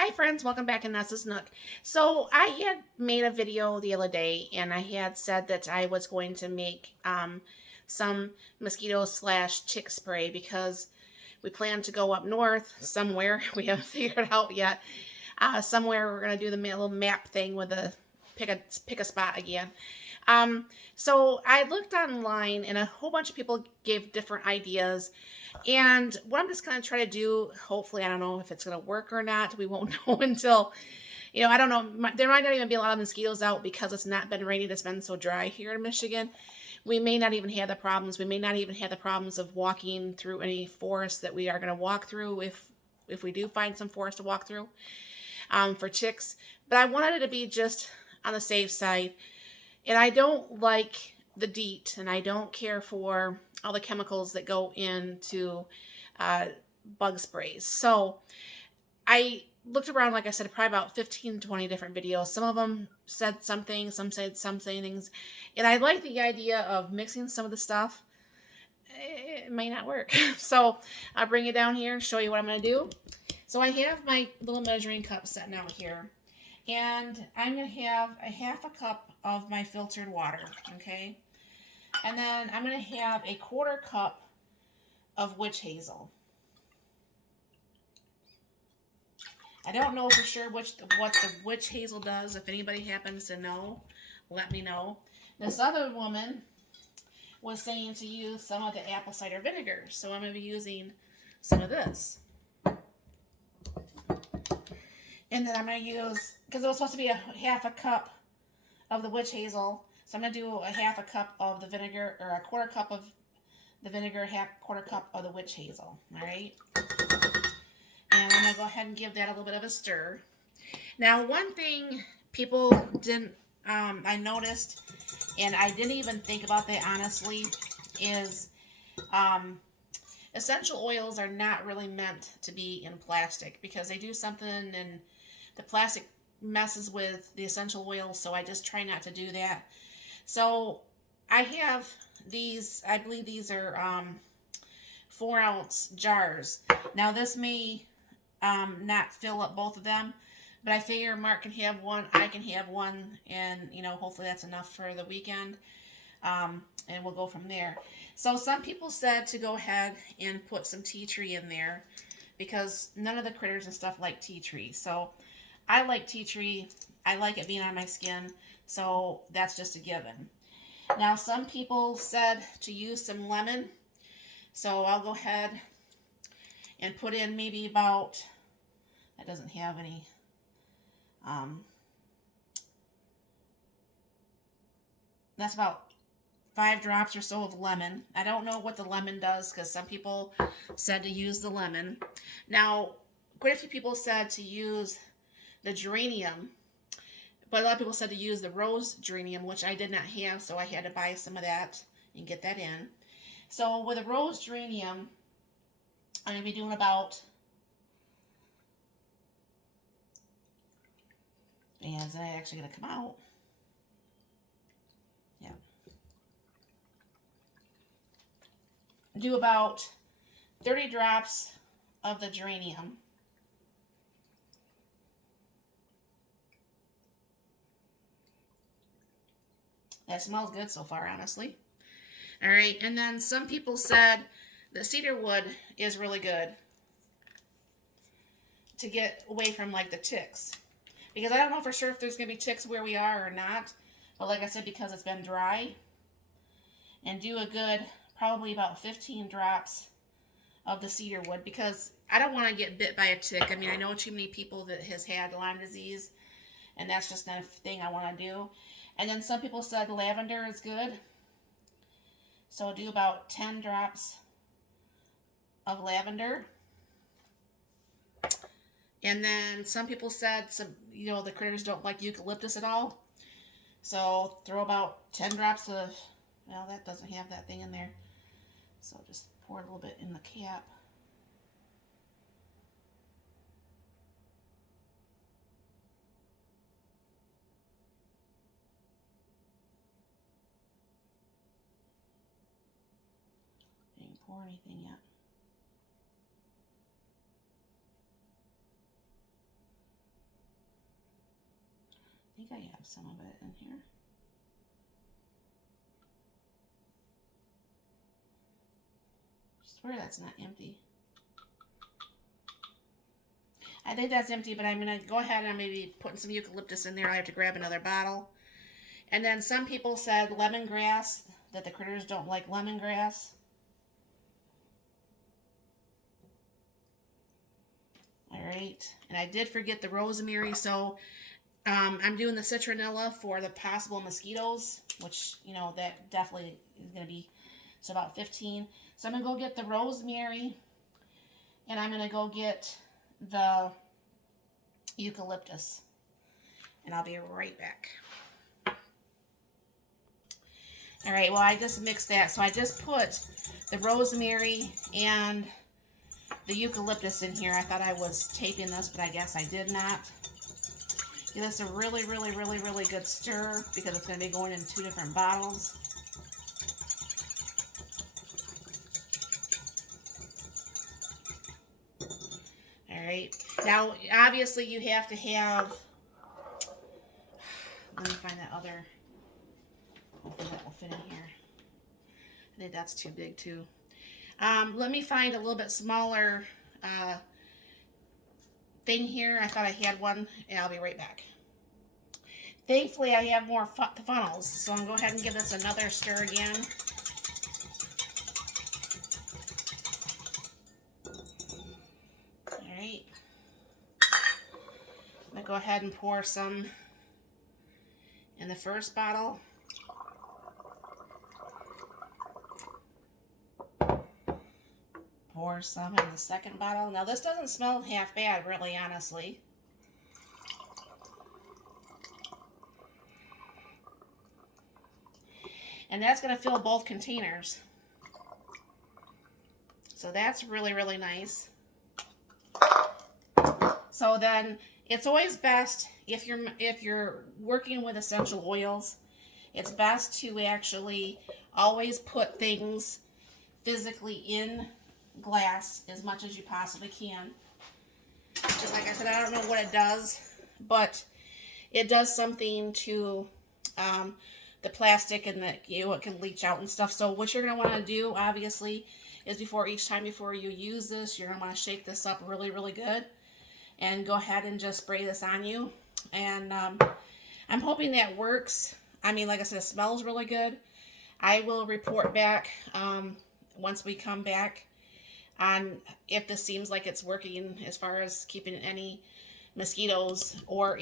Hi friends, welcome back to Nessa's Nook. So I had made a video the other day and I had said that I was going to make some mosquito slash tick spray because we plan to go up north somewhere. We haven't figured it out yet. Somewhere we're going to do the little map thing with the pick a spot again. Um, so I looked online and a whole bunch of people gave different ideas. And what I'm just going to try to do, hopefully, I don't know if it's going to work or not. We won't know until, I don't know. There might not even be a lot of mosquitoes out because it's not been raining. It's been so dry here in Michigan. We may not even have the problems. We may not even have the problems of walking through any forest that we are going to walk through if we do find some forest to walk through for ticks. But I wanted it to be just on the safe side. And I don't like the DEET, and I don't care for all the chemicals that go into uh, bug sprays. So I looked around, like I said, probably about 15, 20 different videos. Some of them said something, some said some things. And I like the idea of mixing some of the stuff. It may not work. So I'll bring it down here and show you what I'm going to do. So I have my little measuring cup sitting out here. And I'm going to have a half a cup of my filtered water, okay? And then I'm going to have a quarter cup of witch hazel. I don't know for sure what the witch hazel does. If anybody happens to know, let me know. This other woman was saying to use some of the apple cider vinegar. So I'm going to be using some of this. And then I'm going to use, because it was supposed to be a half a cup of the witch hazel. So I'm going to do a half a cup of the vinegar, or a quarter cup of the vinegar, quarter cup of the witch hazel. All right. And I'm going to go ahead and give that a little bit of a stir. Now, one thing people didn't, I noticed, and I didn't even think about that honestly, is essential oils are not really meant to be in plastic because they do something and the plastic messes with the essential oils, so I just try not to do that. So I have these, I believe these are 4-ounce jars. Now this may not fill up both of them, but I figure Mark can have one, I can have one, and hopefully that's enough for the weekend. And we'll go from there. So some people said to go ahead and put some tea tree in there because none of the critters and stuff like tea tree. So I like tea tree. I like it being on my skin. So that's just a given. Now some people said to use some lemon. So I'll go ahead and put in maybe about, that doesn't have any, that's about 5 drops or so of lemon. I don't know what the lemon does because some people said to use the lemon. Now, quite a few people said to use the geranium, but a lot of people said to use the rose geranium, which I did not have, so I had to buy some of that and get that in. So with a rose geranium, I'm going to be doing about, and is it actually going to come out? Yeah. Do about 30 drops of the geranium. That smells good so far, honestly. All right, and then some people said that cedar wood is really good to get away from like the ticks. Because I don't know for sure if there's going to be ticks where we are or not. But like I said, because it's been dry. And do a good, probably about 15 drops of the cedar wood. Because I don't want to get bit by a tick. I mean, I know too many people that has had Lyme disease. And that's just not a thing I want to do. And then some people said lavender is good. So I'll do about 10 drops of lavender. And then some people said the critters don't like eucalyptus at all. So throw about 10 drops of, well, that doesn't have that thing in there. So just pour a little bit in the cap. Didn't pour anything yet. think I have some of it in here. I swear that's not empty. I think that's empty, but I'm going to go ahead and maybe putting some eucalyptus in there. I have to grab another bottle. And then some people said lemongrass, that the critters don't like lemongrass. All right. And I did forget the rosemary, so I'm doing the citronella for the possible mosquitoes, which, you know, that definitely is going to be, so about 15. So I'm going to go get the rosemary, and I'm going to go get the eucalyptus, and I'll be right back. All right, well, I just mixed that. So I just put the rosemary and the eucalyptus in here. I thought I was taping this, but I guess I did not. Give this a really, really, really, really good stir because it's going to be going in 2 different bottles. All right. Now, obviously, you have to have... Let me find that other... Hopefully that will fit in here. I think that's too big, too. Let me find a little bit smaller thing here. I thought I had one, and I'll be right back. Thankfully, I have more funnels, so I'm going to go ahead and give this another stir again. All right. I'm going to go ahead and pour some in the first bottle. Pour some in the second bottle. Now, this doesn't smell half bad, really, honestly. And that's going to fill both containers. So that's really, really nice. So then, it's always best, if you're working with essential oils, it's best to actually always put things physically in glass as much as you possibly can. Just like I said, I don't know what it does, but it does something to the plastic, and that, you know, it can leach out and stuff. So what you're going to want to do, obviously, is before you use this, you're going to want to shake this up really, really good and go ahead and just spray this on you. And I'm hoping that works. I mean, like I said, it smells really good. I will report back once we come back on if this seems like it's working as far as keeping any mosquitoes or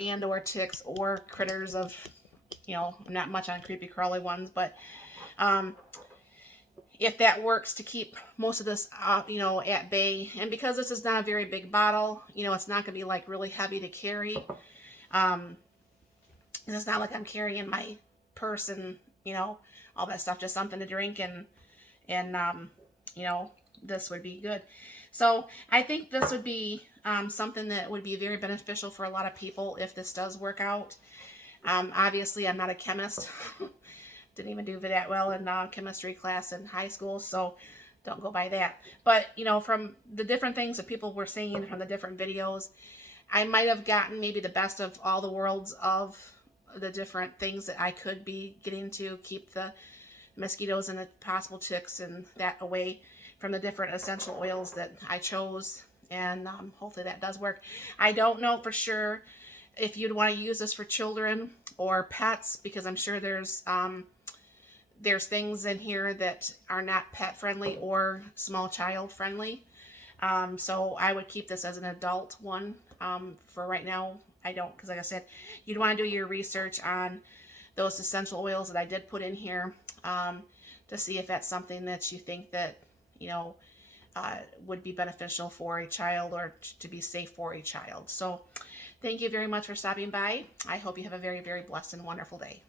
ticks or critters of, you know, not much on creepy crawly ones, but if that works to keep most of this, you know, at bay. And because this is not a very big bottle, you know, it's not going to be like really heavy to carry. It's not like I'm carrying my purse and, you know, all that stuff, just something to drink, and you know, this would be good. So I think this would be something that would be very beneficial for a lot of people if this does work out. Obviously, I'm not a chemist. Didn't even do that well in chemistry class in high school, so don't go by that. But, you know, from the different things that people were saying from the different videos, I might have gotten maybe the best of all the worlds of the different things that I could be getting to keep the mosquitoes and the possible ticks and that away from the different essential oils that I chose. And hopefully that does work. I don't know for sure if you'd want to use this for children or pets, because I'm sure there's things in here that are not pet friendly or small child friendly. So I would keep this as an adult one. For right now, I don't, because like I said, you'd want to do your research on those essential oils that I did put in here to see if that's something that you think that, you know, would be beneficial for a child or to be safe for a child. So thank you very much for stopping by. I hope you have a very, very blessed and wonderful day.